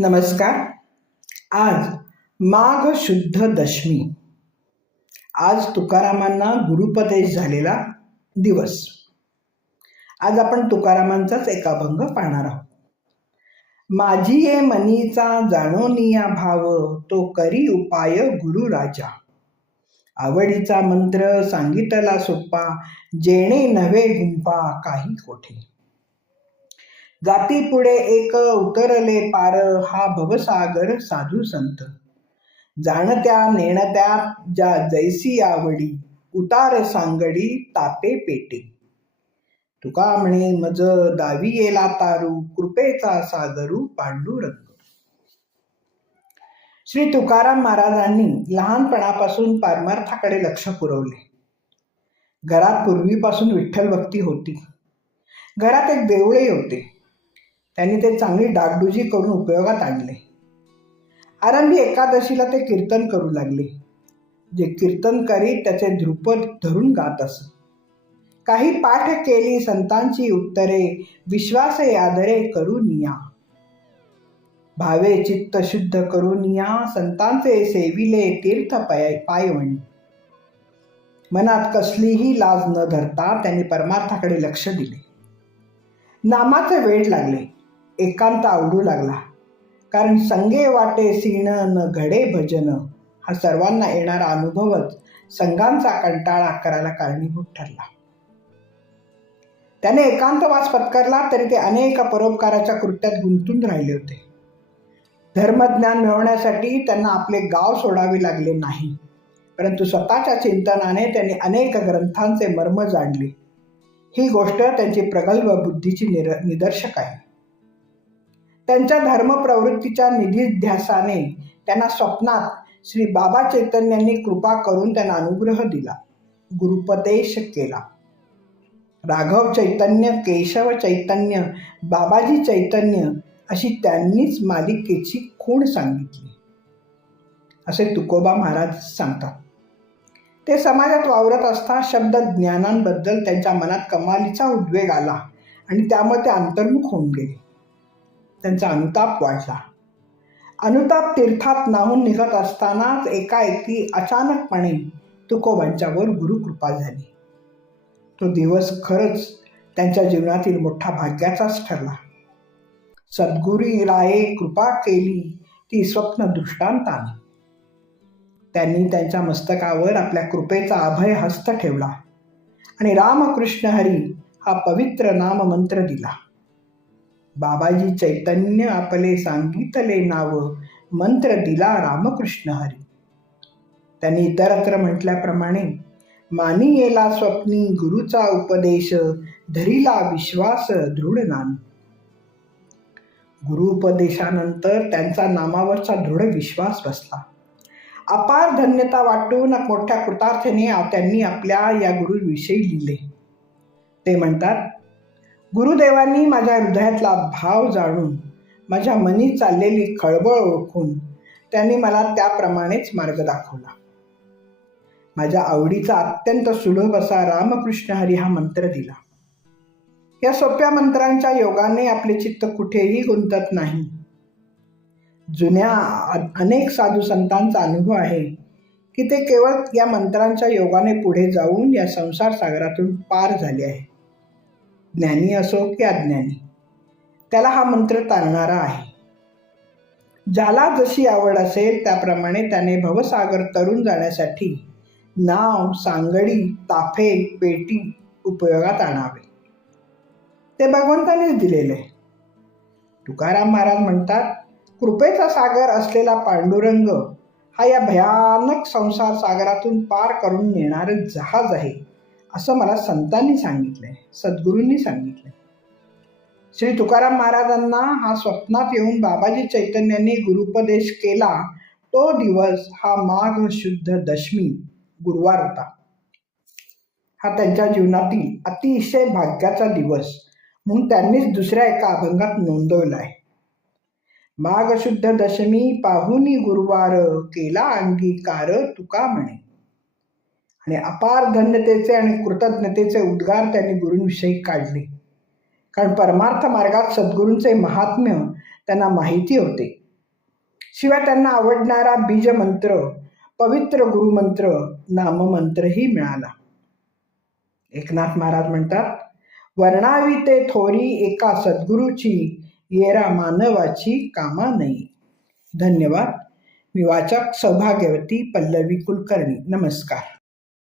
नमस्कार. आज माघ शुद्ध दशमी. आज तुकारामांना गुरुपदेश झालेला दिवस. आज आपण तुकारामांचाच एक अभंग पाहणार आहोत. माझी ये मनीचा जाणोनिया भाव तो करी उपाय गुरु राजा. आवडीचा मंत्र सांगितला सोप्पा जेणे नव्हे गुंपा काही कोठे. जाती पुढे एक उतरले पार हा भवसागर साधू संत. जाणत्या नेणत्या ज्या जैसी आवडी उतार सांगडी तापे पेटे. तुका म्हणे मज दावी येला तारू कृपेचा सागरू पांडुरंग श्री तुकाराम महाराजांनी लहानपणापासून पारमार्थाकडे लक्ष पुरवले. घरात पूर्वीपासून विठ्ठल भक्ती होती. घरात एक देवळे होते. त्यांनी ते चांगली डागडुजी करून उपयोगात आणले. आरंभी एकादशीला ते कीर्तन करू लागले. जे कीर्तन करीत त्याचे ध्रुपद धरून गात असत काही पाठ केली संतांची उत्तरे विश्वास आदरे करून या भावे चित्त शुद्ध करून या संतांचे सेविले तीर्थ पाय पायवणी. मनात कसलीही लाज न धरता त्यांनी परमार्थाकडे लक्ष दिले. नामाचे वेळ लागले. एकांत आवडू लागला. कारण संगे वाटे सिण न घडे भजन हा सर्वांना येणारा अनुभवच संघांचा कंटाळा करायला कारणीभूत ठरला. त्याने एकांतवास पत्करला तरी ते अनेक परोपकाराच्या कृत्यात गुंतून राहिले होते. धर्मज्ञान मिळवण्यासाठी त्यांना आपले गाव सोडावे लागले नाही परंतु स्वतःच्या चिंतनाने त्यांनी अनेक ग्रंथांचे मर्म जाणले. ही गोष्ट त्यांची प्रगल्भ बुद्धीची निर निदर्शक आहे. त्यांच्या धर्मप्रवृत्तीच्या निधीध्यासाने त्यांना स्वप्नात श्री बाबा चैतन्यांनी कृपा करून त्यांना अनुग्रह दिला. गुरुपदेश केला. राघव चैतन्य केशव चैतन्य बाबाजी चैतन्य अशी त्यांनीच मालिकेची खूण सांगितली. असे तुकोबा महाराज सांगतात. ते समाजात वावरत असता शब्द ज्ञानांबद्दल त्यांच्या मनात कमालीचा उद्वेग आला आणि त्यामुळे ते अंतर्मुख होऊन गेले. त्यांचा अनुताप वाढला. अनुताप तीर्थात नाहून निघत असतानाच एकाएकी अचानकपणे तुकोबांच्यावर गुरुकृपा झाली. तो दिवस खरंच त्यांच्या जीवनातील मोठा भाग्याचाच ठरला. सद्गुरी राये कृपा केली ती स्वप्न दृष्टांताने. त्यांनी त्यांच्या मस्तकावर आपल्या कृपेचा अभय हस्त ठेवला आणि रामकृष्ण हरी हा पवित्र नाम मंत्र दिला. बाबाजी चैतन्य आपले सांगितले नाव. मंत्र दिला रामकृष्ण हरी. त्यांनी इतरत्र म्हटल्याप्रमाणे मानी येला स्वप्नी गुरुचा उपदेश धरिला विश्वास दृढ नान गुरु उपदेशानंतर त्यांचा नामावरचा दृढ विश्वास बसला. अपार धन्यता वाटून मोठ्या कृतार्थेने त्यांनी आपल्या या गुरुविषयी लिहिले. ते म्हणतात गुरुदेवांनी माझ्या हृदयातला भाव जाणून माझ्या मनी चाललेली खळबळ ओळखून त्यांनी मला त्याप्रमाणेच मार्ग दाखवला. माझ्या आवडीचा अत्यंत सुलभ असा रामकृष्ण हरी हा मंत्र दिला. या सोप्या मंत्रांच्या योगाने आपले चित्त कुठेही गुंतत नाही. जुन्या अनेक साधू संतांचा अनुभव आहे की ते केवळ या मंत्रांच्या योगाने पुढे जाऊन या संसार सागरातून पार झाले आहे ज्ञानी असो की अज्ञानी. त्याला हा मंत्र तारणारा आहे. ज्याला जशी आवड असेल त्याप्रमाणे त्याने भवसागर तरुण जाण्यासाठी नाव सांगडी ताफे पेटी उपयोगात आणावे. ते भगवंतानेच दिलेले तुकाराम महाराज म्हणतात कृपेचा सागर असलेला पांडुरंग हा या भयानक संसार सागरातून पार करून नेणारं जहाज आहे. असं मला संतांनी सांगितलंय सद्गुरूंनी सांगितलंय. श्री तुकाराम महाराजांना हा स्वप्नात येऊन बाबाजी चैतन्यांनी गुरुपदेश केला तो दिवस हा माघ शुद्ध दशमी गुरुवार होता. हा त्यांच्या जीवनातील अतिशय भाग्याचा दिवस म्हणून त्यांनीच दुसऱ्या एका अभंगात नोंदवला आहे माघ शुद्ध दशमी पाहुनी गुरुवार केला अंगीकार तुका म्हणे. आणि अपार धन्यतेचे आणि कृतज्ञतेचे उद्गार त्यांनी गुरूंविषयी काढले. कारण परमार्थ मार्गात सद्गुरूंचे महात्म्य त्यांना माहिती होते. शिवाय त्यांना आवडणारा बीजमंत्र पवित्र गुरुमंत्र नाममंत्रही मिळाला. एकनाथ महाराज म्हणतात वर्णावी ते थोरी एका सद्गुरूची येरा मानवाची कामा नाही धन्यवाद. मी वाचक सौभाग्यवती पल्लवी कुलकर्णी. नमस्कार.